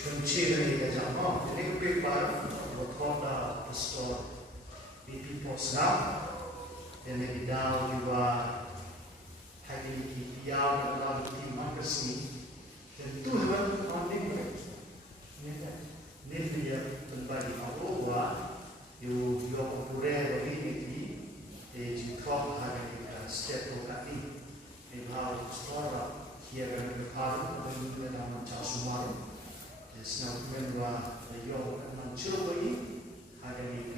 benci dari kerja mau. Jadi prepare buat kota pastor BP Posna dan di dalam juga hari ini yang dalam tim makasih dan Tuhan amin. Ini dia kembali bahwa you pure ini di top hari step kaki di hal pastor here dan berkaru dan dalam casual. Senang menwa yo mencuri ada di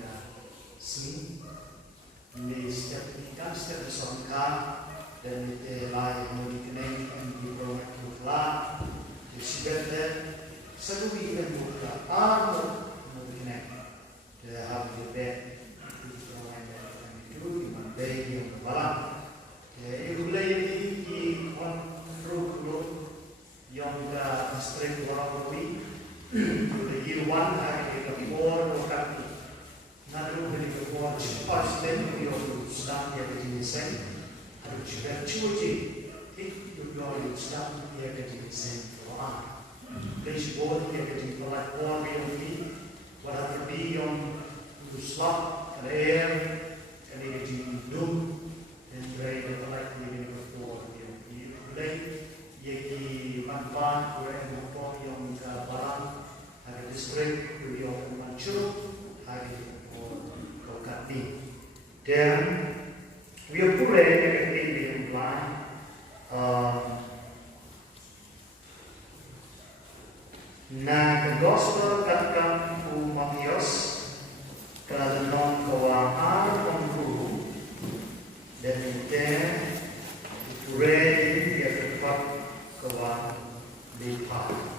sini ini setiap kita setiap sangka dan itu lain mau dikenai di program kita di sebetulnya seluruh yang buka mau dikenai dia harus dibet di program itu di mana yang berbalan itu mulai di on yang kita straight orang the year one hari before waktu nalu hari before cepat then we will start here getting the same hari juga cuci it you go to start here getting the same for on place board here getting for like all be what have to be on to slot and air and getting doom and drain the like living before you play yaki manfaat where yang barang hari distrik yang mancur hari kokati dan we are pure negative plan na gospel katkan Matius kalau non kawan penguru dan itu pure dia tetap kawan lipat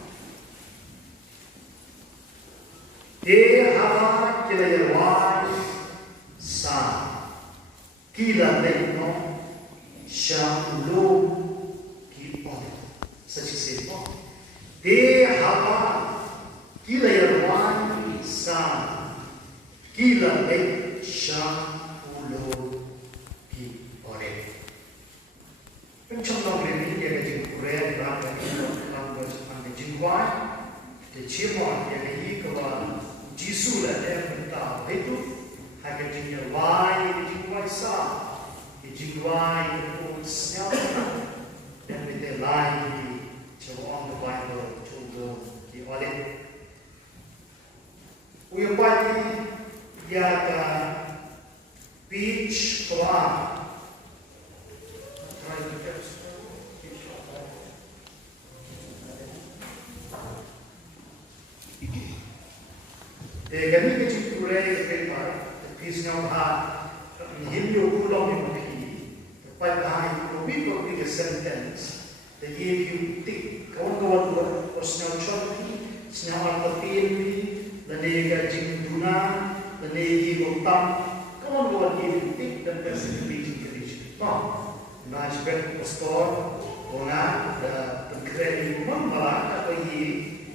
Dia haba kilayarwan sa kila leno siyang lo kipon sa sisipo. Dia haba kilayarwan sa kila leno siyang lo kipon. Pencong ini dia kecil Korea berada di dalam jingwai, di Cimon dia ini kawan Jisu lah dia mentah itu hanya jingwai jingwai sa jingwai itu siapa dan kita lain di coba the Bible coba di audit uyapati ya ka beach Quran kami kecil kurai sepeda, kisah bah Hindu pulau yang pergi, pada hari itu kita sentence, the year you think, kawan-kawan buat osnau chopi, senyawa terpilih, dan dia jing tuna, dan dia botam, kawan-kawan you think dan persepsi kerja. No, nasib pastor, orang pengkeren membawa apa ini,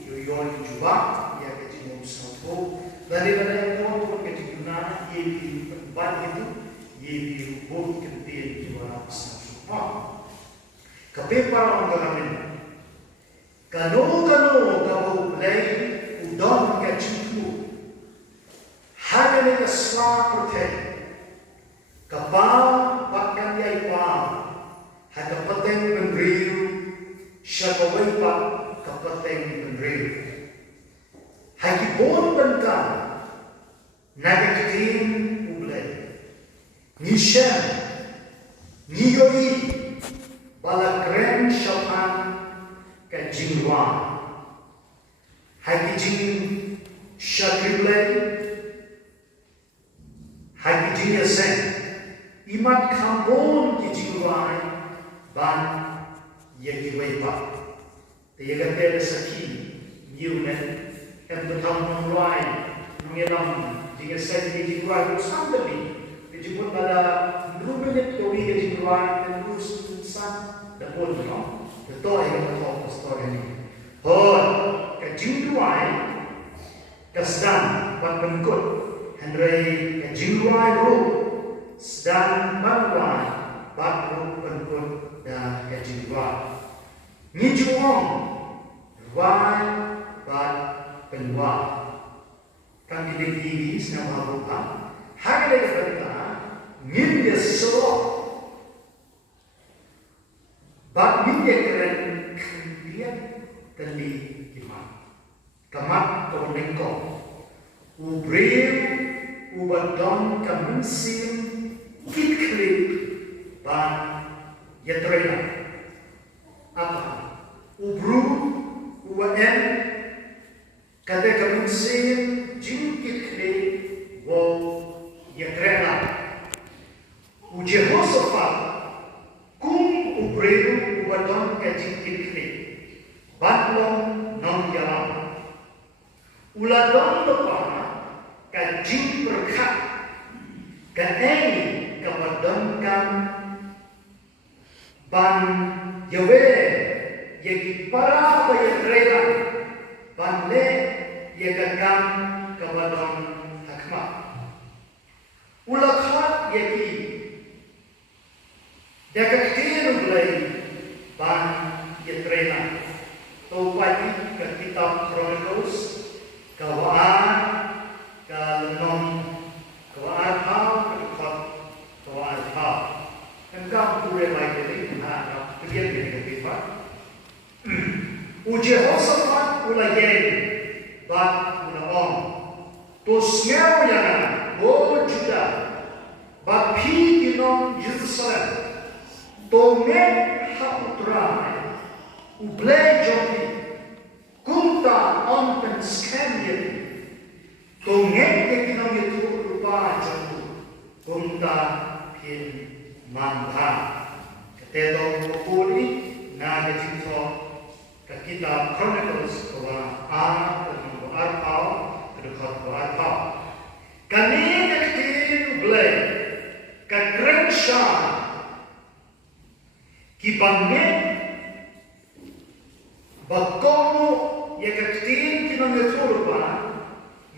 yoyon juga, ya kecil musnau. Daripada yang pun ketika ia ban itu ia buat kempen juara besar. Kepeparan orang kano kau play udon kecipu hanya mereka selalu protek kapal bahkan dia ipam hanya peteng penriu syakawai pak kapeteng penriu hagi bon bentang Nagatin ulay Nishan Niyoi Balakren Shapan Kajingwan Hagijing Shakiblay Hagijing Yasen Imat Kambon Kijingwan Ban Yagiwaypa Tayagate Saki Newman and the Town Rai Mengelam jika saya di Jiwa itu sampai dijemput pada 2 menit kami ke Jiwa dan terus insan dan pun betul yang betul pastor ini. Oh, ke Jiwa ke sedang buat bengkut Henry ke Jiwa itu sedang bantuan buat bengkut dan ke Jiwa. Ni Jiwa Rai buat kedua kami berdiri senama rupa hari berita minyak serok bab minyak keren kemudian tali imam kamat konengko ubril ubadon kamunsim kitklip ban yatrena apa ubru uan kada kamunsim jinkitklip wo yatrena Jehoshaphat kung ubril ubadon ka jinkitklip batlong non yalam uladon lepa ka jing berkat ka ei ka badonkan ban yawe yagi para bayatreran ban le yagagam ka badon hakma ulakhat yagi dagagtin ulay ban yatreran tawpati ka kitab Chronicles kawaan kalenom kawaan hal kedekot kawaan hal engkau pure lai dari na kegiatan dengan kita Jehoshaphat ulayeng bat unaong tosngau yana o Juda bat pi ginom Jerusalem tome haputrai ublay jogi kunta on penskamyen tongeng ekinong itu rupa jogi kunta pin mamba ketetong pupuli na gajito kakita Chronicles kawa anak dan arpau kedekot arpau kani kekitin ublay kakrensha kibangen Bakomo ya kaktin kinong yaturba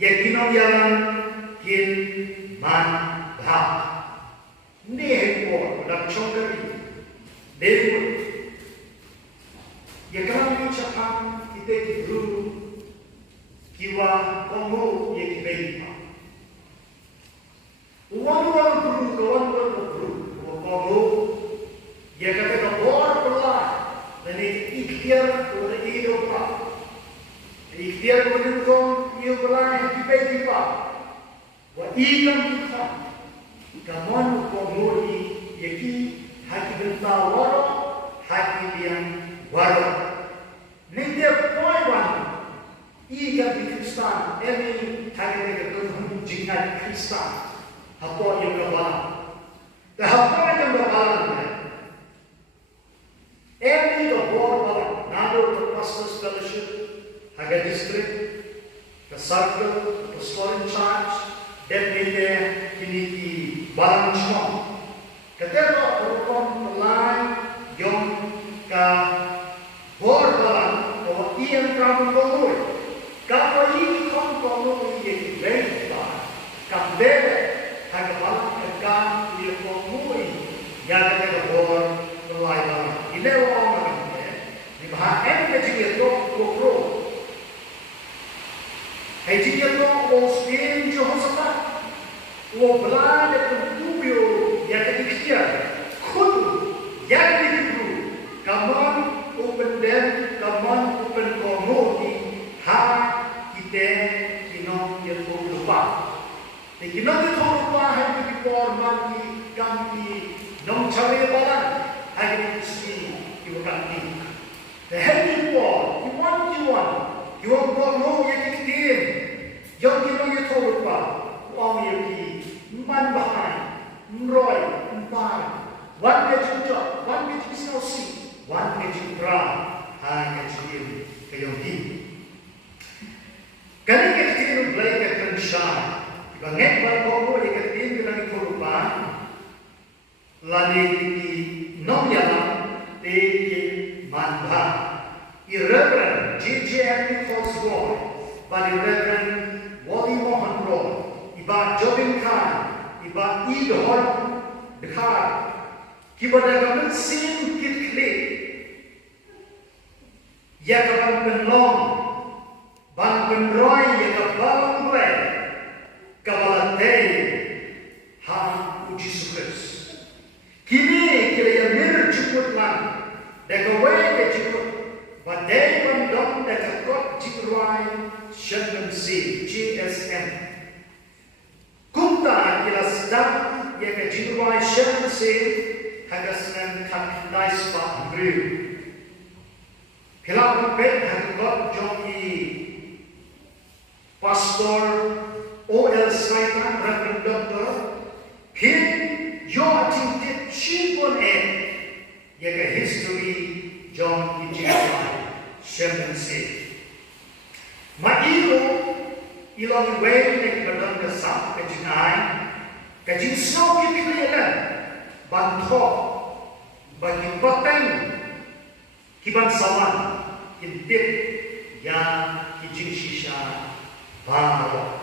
ya kinong yaran kin man bha neho dak chongari devo ya kami chapam kita kibru kiwa komo ya kibeipa uwan bru komo ya kakita bor pela dan ikhtiar oleh hidup ikhtiar menentukan ikhtiar kita wa ilam kita kaman komori yaki haki bentawara haki yang wara nende poiwan iga di Kristan ini haki mereka tuhan jingat Kristan apa yang kabalan apa yang kabalan Every the board of Nado the Pastors Fellowship, Haga District, the Circle, the Pastoral Church, Deputy Kiniki Balanchon. Katero Urukon Malay, Yom Ka Board Balan, or Ian Kram Komoy. Kapa Yi Kon Komoy Yi Venta, Kambere, Haga Balan Kagam, Yi Komoy, Yaga the Board, the Light. Ilewa orang ini, di bahagian kecil itu kokro. Kecil itu ostin Jehoshaphat, belanda kentubio yang ketiga, kudu yang diburu, kaman open den, kaman open komodi, ha kita kinong yang lupa. Kinong yang lupa hari ini korban di kami nong cari balan. Hari ini iwakan ini. The heavy war, you want more yang dikirim, yang kita tahu apa, uang yang di man bahan, roy, empat, wan kejuta, wan kejusi, wan kejubra, hanya kejuim keyogi. Kali kejuim belajar kerjaan, banyak berkomo yang kejuim kita korban, lalu non yalam te manba irreverend J.J. Colesworth but irreverend Wally Mohan Roy iba Jobin Khan iba Idhon Dekar kibadagan sin kitkli yakaban penlong ban penroy yang kebalang gue kawalatay hang uji sukres. Kini kira yang merjukut lang dekawe ke jukut badai bandong dekakot jikruai shenmen si GSM. Kumta kila sedang yang ke jikruai shenmen si hagasnan kanai spa ngriu. Kila bet hagakot jongi Pastor O.L. Saitan Reverend Dr. Pin yo atingtip shipon yaga history John Kijikwa Sherman say Mailo ilong way nek badang kasap kajinay kajin snow kiklilan banto bagi pateng kiban sawan kintip ya kijing shisha baro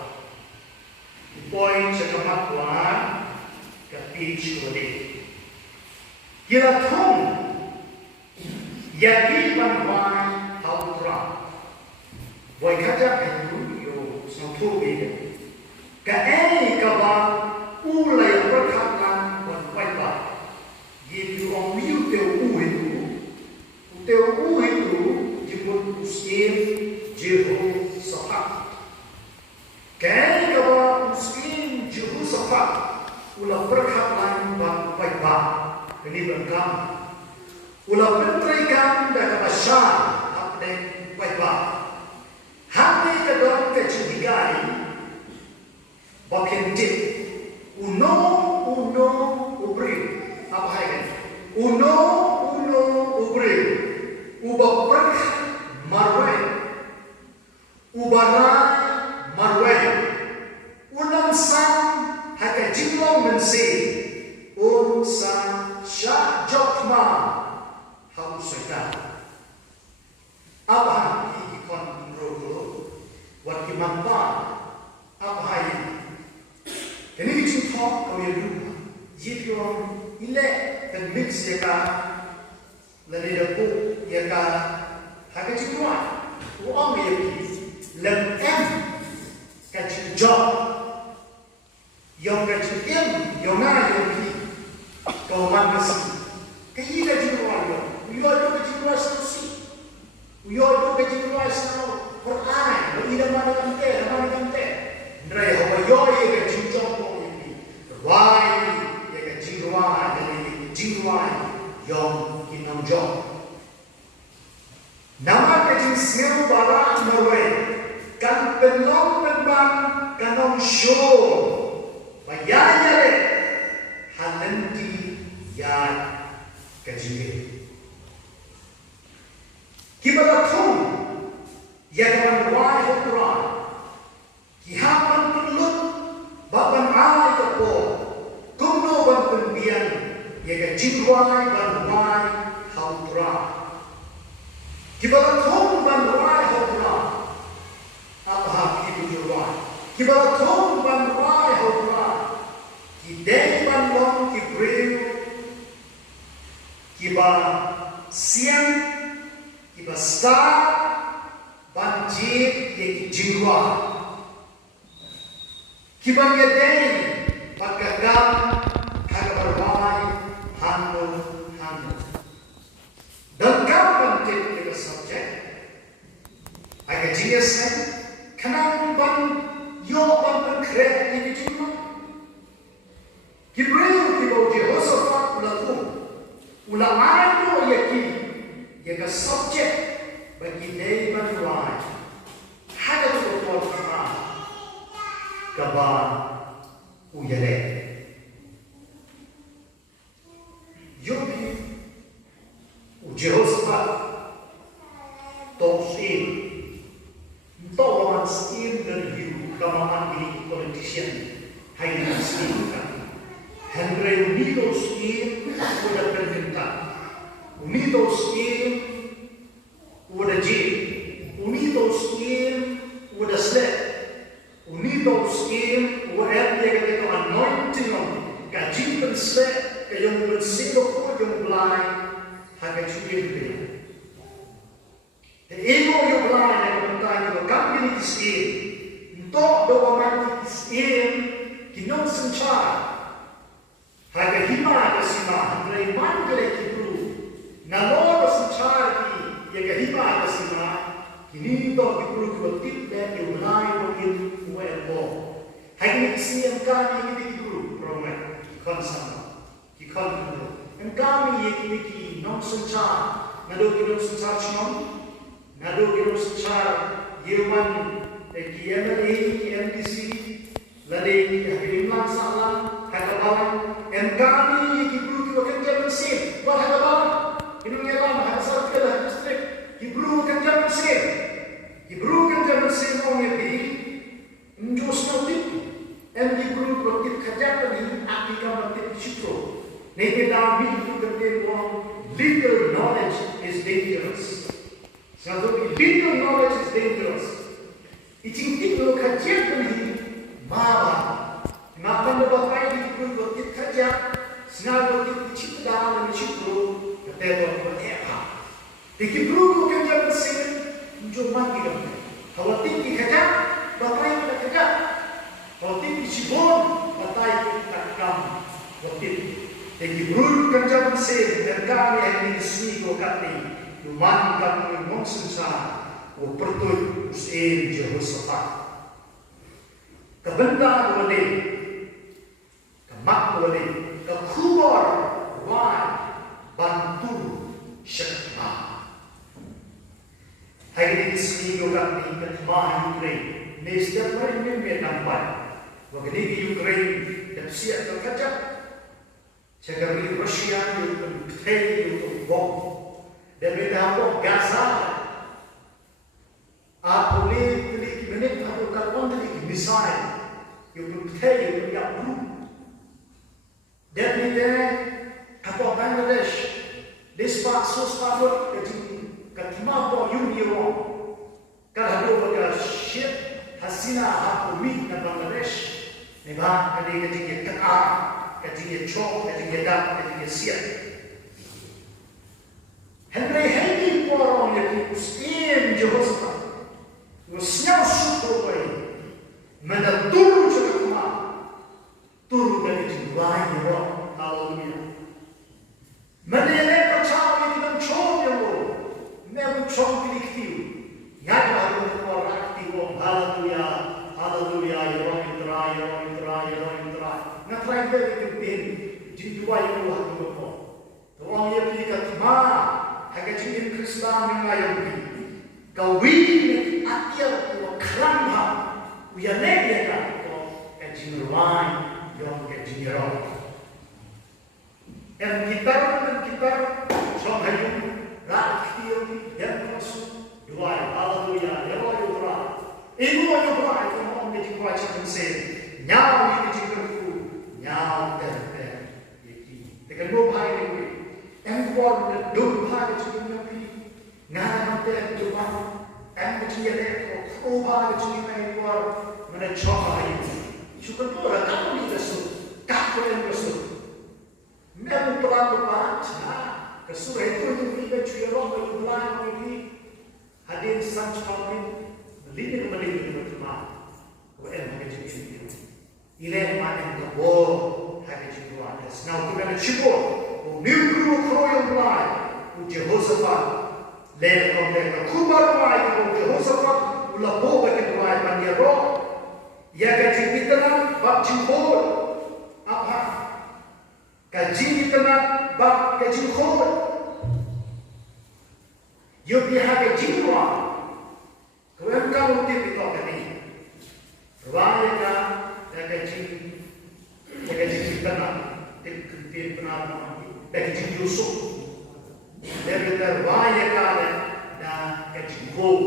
point sa kamatwan kapich ko din kila thong yaki banwan hautra boy kaja pengu yo sangtu bide ka ka ulay perkhatan wan paiba yitu om yu teu uhitu jibun uskim jeho sahat kai ka uskim jeho sahat ula perkhatan wan paiba ini berkam ula pentrikan da basha apne paiba hati kedon kecidigai bakin tip uno ubri apa hai uno ubri uba perk marwe ubana marwe unam san haka jimlo mensi san sha jokma hau setan apa ikon rogo wat kimampa apa hai ini kita talk kau yang lupa jika ile dan mix yaka lani dapu yaka haka cikwa uang yapi lem em kacik job yang kacik em yang na yapi kau manas kayi kacik cikwa yo do kacik cikwa sesi yo do kacik cikwa seno Quran ida mana kante ndrai ho yo ye kacik job why ya jiwa dari jiwa yang kinam jom nama kecil semua barang Norway kan penom penbang kanom show bayanya le halenti ya kecil kibalatum ya kawan wahai Quran kihapan pelut baban ai kepo kumno ban penbian ya jingwai ban wai hautra kibalatum ban wai hautra apa hak itu jurwai kibalatum ban wai hautra kidei ban long kibreu kiba siang kiba star ban jib ya jingwai kiba yedei pagkagam kagabarwai hano dan kapan kita subjek agak jiasan kenang ban yo ban berkret ini cuma kibreu kibo Jehoshaphat ulama itu yakin yang subjek bagi dei banwai hada tu portama kabar uyale yogi Jehoshaphat tosin toman skin dan hiu kamaman ini politician hai skin Henry unido skin udah perintah unido skin udah jin unido skin udah sled unido skin udah dia kata anointing kajin sled kayong bersilo ko yung blind hagay sugin din. The ego yung blind ay pumunta yung company kisih untuk doa kisih kinong sencara haga hima kasima handrai man gele kibru nalo sencara ki yaga hima kasima kini to kibru ko tip dan ulai ko in webo haga kisih kami ki kibru promet konsama ki kondu kami yeki nong sencara nado kinong sencara chnom nado kinong sencara yewan ki MLA ki MDC lade ki himlan salam hakabalan kami Hebrew kan jalan Mesir buat hakabalan kinong yalam hakasal kala distrik Hebrew kan jalan Mesir Hebrew kan jalan Mesir mo ngebi njos notip Hebrew ko tip kajak ni api ka tip chitro nete da bi tu kate wrong little knowledge is dangerous so little knowledge is dangerous iching tip kajak ni maba ngapan bapai di pun kit kerja sengal kit cip dalam cipro kata ko eha dikit guru kan jalan sen jo mati dong kalau tinggi kerja bapai kita kerja kalau tinggi cibon bapai kita kam waktu dikit guru kan jalan sen dan kami ini sini ko kati luman kami mongsensa o pertul usen Jehoshaphat kebentar boleh mak boleh ke kubur wan bantu syekma hari ini seminggu kami ke temah Ukraine ni setiap hari ini nampak waktu di Ukraine dan siap kerja cakap Rusia itu petai itu bom dan mereka bom Gaza apa ni minit atau kalon tadi misal itu petai itu yang buruk. Dan ini apa Bangladesh despak sospadot ketima po Euro kalau ada ship Hasina aku mit na Bangladesh ni ba kadi kadi taka kadi chok kadi dak kadi siap Henry Henry porong ni ustin Jehoshaphat usnyau syukur mana turu cakap turu dari jiwa yang haleluya. Menelak percaya dengan cong yang memang cong pilih yang baru orang aktif haleluya haleluya ya Roh. Nak try berikutnya jiwa yang Tuhan berkata. Tuhan yang pilih kata agak jiwa Kristen yang lain kawin akhir kerana dia negar kajian lain yang kejiran. Dan kita sohayu raktir dan masuk dua haleluya ya Allah. Ibu yang berdoa itu mau menjadi kuasa sen. Nyawa itu jiwaku nyawa dan yaki. Dengan doa ini engkau doa itu jiwa ngana te doa engkau jiwa doa itu jiwa menecoba itu. Syukur Tuhan kamu dikasih, kamu yang kasih. Memang pelan-pelan, kesudah itu kita cuci roh bagi pelan ini hadir sang kawin melini bertema. Kau yang menjadi cuci. Ilah mana yang kau hadir cuci ada. Now kita nak cuci. Minggu kroyong pelan, Jehoshaphat leh kau kubar pelan, Jehoshaphat ulah bawa ke pelan mania roh. Ya gaji kita bab jihad apa? Gaji kita bab gaji khod. Yo pihak gaji wa. Kau kamu tiap itu kami. Ruangnya gaji kita tiap benar gaji Yusuf. Dan kita ruangnya gaji khod.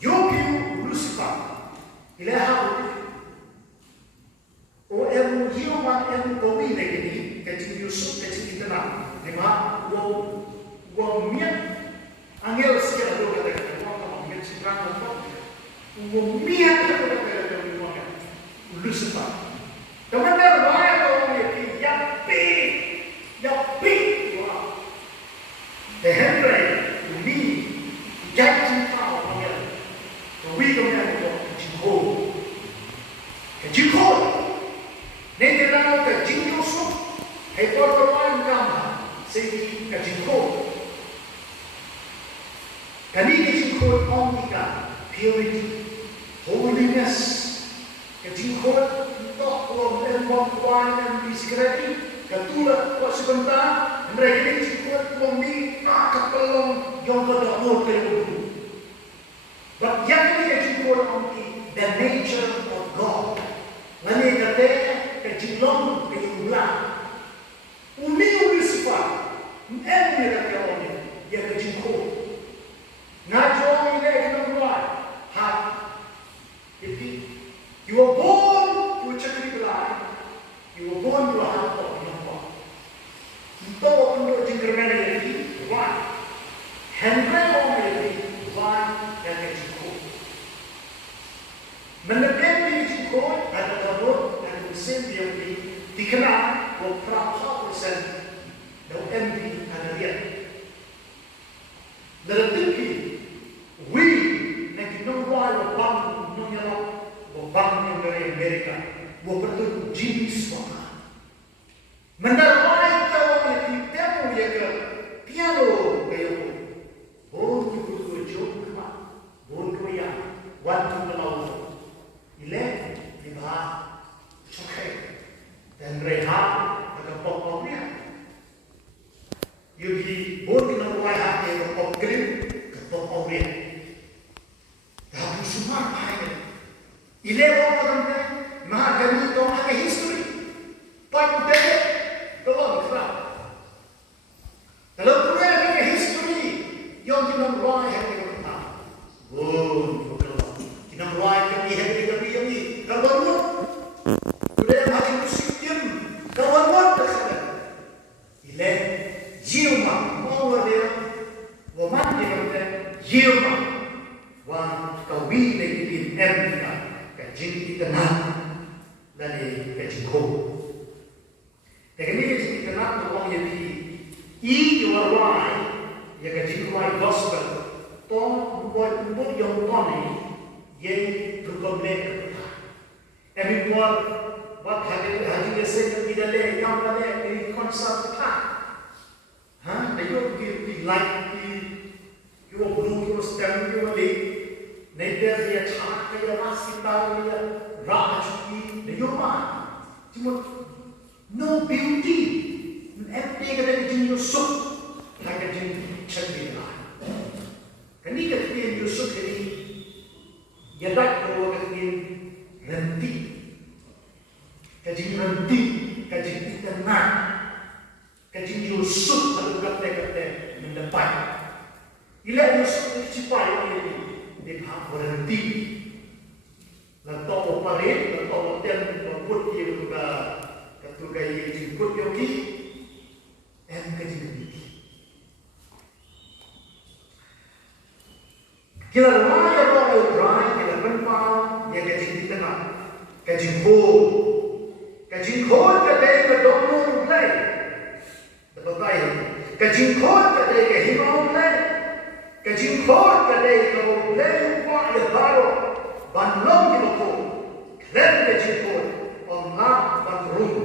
Yo piu Lucifer. Ilaha o em hiuman em kowi negeri kecil Yusuf kecil kita nak memang wo miat angel sekali do kata wo miat siapa wo miat kata Lucifer kemudian bahaya orang ini yapi wah the Henry ini jadi tahu angel segi kajiko. Kani kajiko omnika purity, holiness. Kajiko untuk lembong kuan yang diskreti. Ketua kuat sebentar, mereka kajiko lombi kapelong yang kedua terlalu. But yang ini kajiko omki the nature of God. Lani kata kajilong kajiblah. Umi sifat, emni kata orang ya kajiko. Ngajo ini kita buat hak. Jadi, you were born to a chakri belai. You were born to a heart of Yahweh. Untuk untuk jengkermana ini, one. Henry orang ini, one yang kajiko. Menekan kajiko ada kabut dan mesin yang dikenal beberapa persen dan MD ada lihat. Tetapi we nak nongwal bang nongyalok bang yang dari Amerika, perlu jenis mana. Mendalamai kau yang temu ya ke piano kayu, boleh jom kemana, boleh yang waktu melaut, ilek dibah, okay, dan rehat agak pokoknya. Yuhi boleh nongwal hati yang pokoknya, pokoknya. Tapi semua apa? Ile orang kata, mahagani itu ada history. Pak David, kalau berkata, kalau punya ada history, yang kita mulai hari kita, kita mulai kami hari kami kalau sudah hari musim, kalau terkadang, ile jiwa mau ada, waman dia kata jiwa, wan kau bi lagi Amerika. Kajing kita nak dari kajiko. Tapi ni kajing kita nak tu orang yang di your life, ya kajing kuai gospel. Tom buat untuk yang tani, ye berkomen. Kami buat haji biasa kita le, yang le ini konsep kita. Mereka pergi like, kita belum kita sedang kita le. Neder dia cakap dia masih tahu dia rajuki dia rumah cuma no beauty FD kata dia Yusuf kata dia cerita kan ni kata dia Yusuf ini dia tak tahu kata dia nanti kata kita nak kata Yusuf kalau kata mendapat ila Yusuf cipai ini dia berhenti. Letak parit, letak hotel, lemput dia juga ketua gaya jemput dia pergi, kerja pergi. Kita ramai orang Ukraina, kita berpau, yang kerja di tengah, kerja kod kedai ke domino mulai, betul kerja kod kedai ke himau mulai. Kajing kod kadai kau boleh buat lebaran banlong di bawah keren kajing kod orang banrum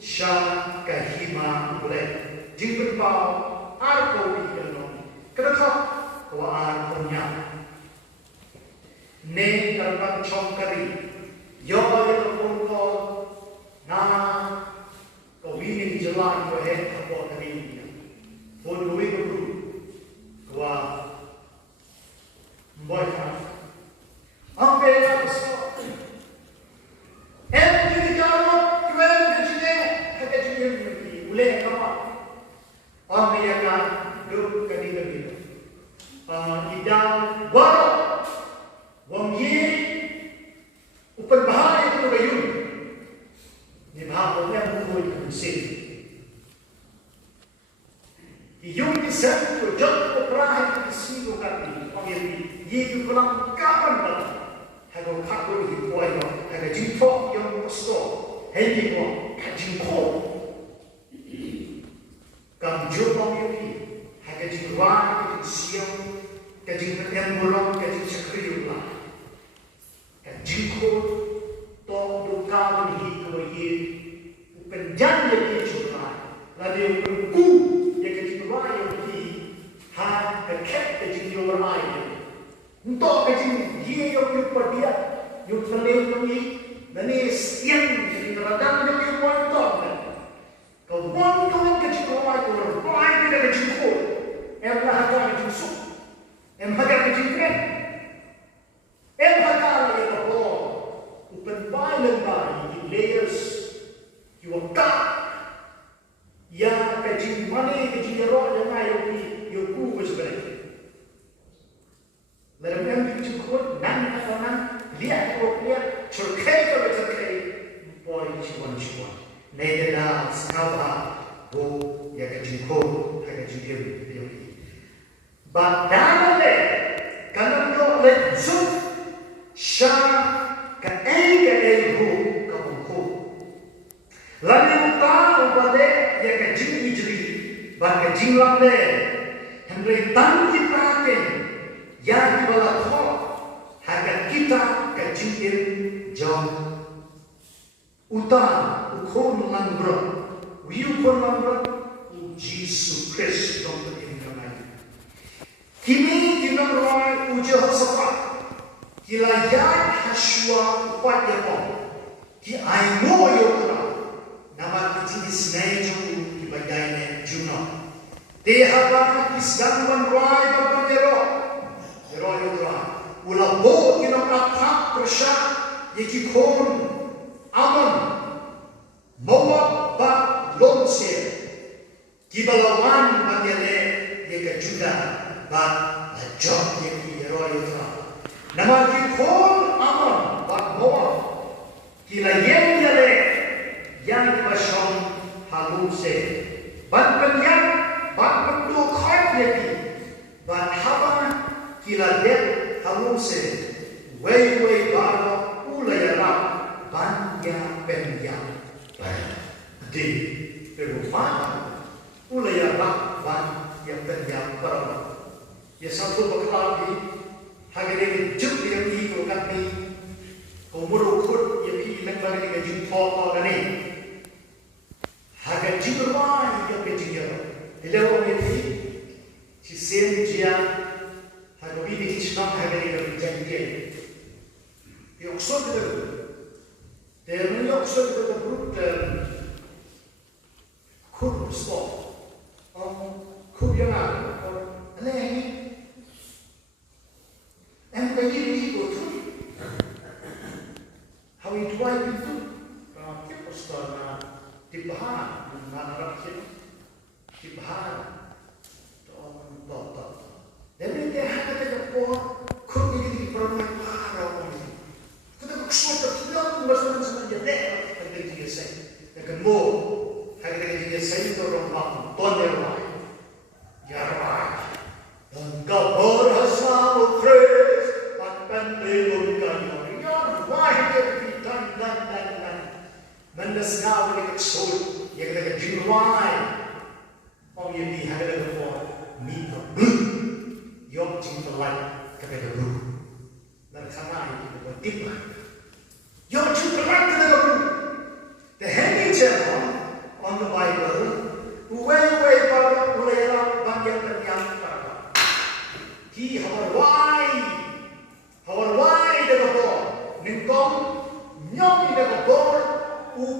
syah kahima boleh jing berbau arko di dalam kedekap kau arkonya ne terbang congkari yo yang kau nah kau ini jalan kau head kau tadi pun dua guru kau boycott. Ambil apa? Jadi kalau tuan kerja, kerja ni, boleh apa? Ambil yang duduk kadi. Idam baru, wangi, upan bahaya itu bayun. Ni bahaya yang bukan mesin. Yung isa ko jod ko prahe ki sigo kati pamili ye ko lang kapan ba hago kako ni ko ay haga jinfo yung posto hindi mo kajinko kam jo pamili haga jinwa ki siyo kajin embulong kajin sakriyo la kajinko to do kawan hi ko ye penjanja ki chura la de ku untuk kecil dia yang berdia yang terlebih ini dan ini sekian jadi radang yang dia buat kau buat kau kecil kau tidak kecil kau harga kecil sup harga kecil keren harga lagi kau open by layers you are God yang kecil mana kecil roh yang ayo you ku sebenarnya Let them be too good, none of them, lihat lihat, cerkai kalau cerkai, boy ciuman. Neda sekapa, go ya kecilko, ya kecil dia. Badan le, kalau le zut, sya ka go kamu. Lalu tahu pada ya kecil ijri, bah kecil le, henry tanti praten. Yang bala kho harga kita kecil jauh utan ukon langbro wiukon langbro Jesus Christ dong ingamai kini kita roy ujo sapa kila ya haswa upat ya pon ki aimo yokra nama kecil senejo ibadainya juno tehaba kisganwan roy babero Ulabo kinakatak persya yekikon amon mawak ba lomse kibalawan magyane yekajuda ba job yeki royutra nama kikon amon ba mawak kilayen yale yang kibashon halumse ban penyak ban pendu khat yeki ban haba kila det haluse way bala ulayara banya penya di perumah ulayara banya penya parana ya satu bekali hagere juk yang itu kami komurukut yang hilang bagi gaji pokok ini haga jiberwai yang kecil elewa ini si senjia Halo ini kita hari ini berjanji. Yoksor itu, terus yoksor itu berut kur stop, kur yang apa? Aneh ini, kayak ini itu, how it white itu, kita setelah dibahas, mana rakyat dibahas, tot. Dan dia hanya terkepor, kau ini diperlukan para orang ini. Kita kesulitan tidak bersama sama dia dek, tapi dia saya. Dengan mo, hari dia saya itu orang mampu, tuan dia ramai, ya ramai. Dan kabar asal ukres, bahkan belum kaya, ya ramai dia dan. Mendesau dia kesulit, dia kata jiwai. Orang yang dihadap dengan minta Yom cinta lain kepada guru. Dan sama itu bertimbang. Yom cinta lain kepada guru. The Henry Channel on the Bible, way pada mulailah banyak yang pada. Ki Hawaii dengan bor, ningkong nyomi dengan bor,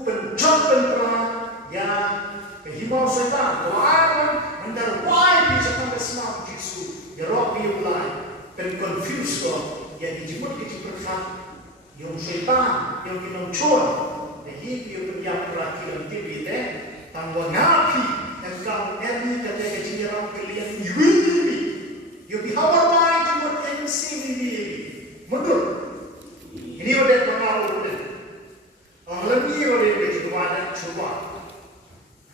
penjom penterang yang kehimau setan, doakan mentar why bisa sampai semua Yesus. Ya Rabbi ulai confused kau yang dijemput berfak yang setan yang dinoncor dan hidup yang berakhir tibi deh tanggung nabi dan kau ini kata kejiran kalian ini you be how why jemput MC ini mundur ini udah pengaruh udah orang lebih udah juga coba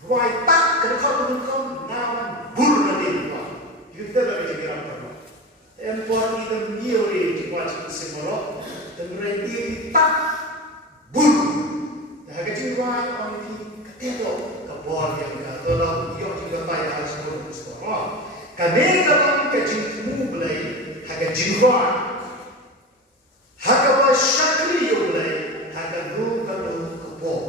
Roy tak kerja dengan nawan bur nanti kita lagi jalan terus. Empor itu miori di wajib semua. Dan mereka tak bur. Dah kecil orang ini ketemu kabor yang kata lalu dia juga bayar haji bur semua. Kami dalam kecil mulai harga jiwa, harga wasyakli mulai harga dulu kabor.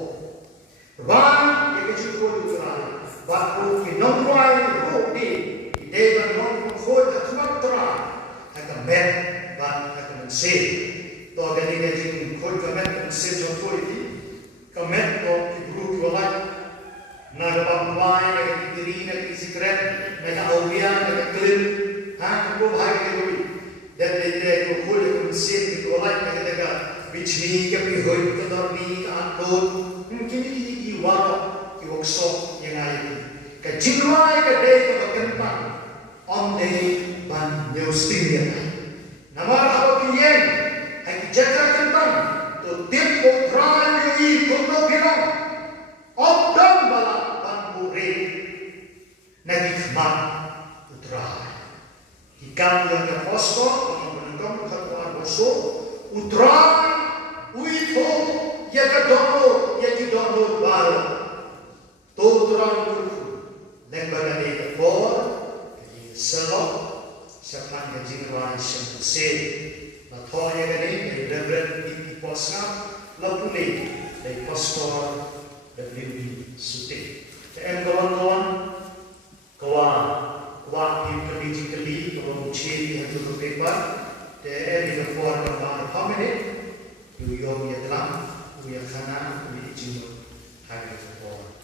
Wan yang kecil bur juga. Baru kita mulai rugi. Dia non khôi là thua tra hay là mệt na pamway na kikiri na kisikret na kaobya na kaklim ha ko bahagi ko dan dete ko kul ko sin ko wala na kadaga bichni ka pihoy ka dormi ka atod kini ki wala ki workshop yang ayo ka jinwai ka day ka kempan on day ban neustin namar apa kinyen hai jatra kempan to tip ko try ni ko no pinong Obdam bala bambure nagikmat utrai. Hikam yang terposto menunggang ketuaan boso utrai uito ya kedono ya kidono balo. Tutran dulu lembaga ini for selok siapa yang jinwai sembusin. Natoya ini reverend di posna lepuli dari pastor dan lebih suti. Em kawan-kawan, kawan politically, kawan uci yang tu berpepat, dan di luar negara pemilik, yang dalam, yang kanan, yang jauh hari itu.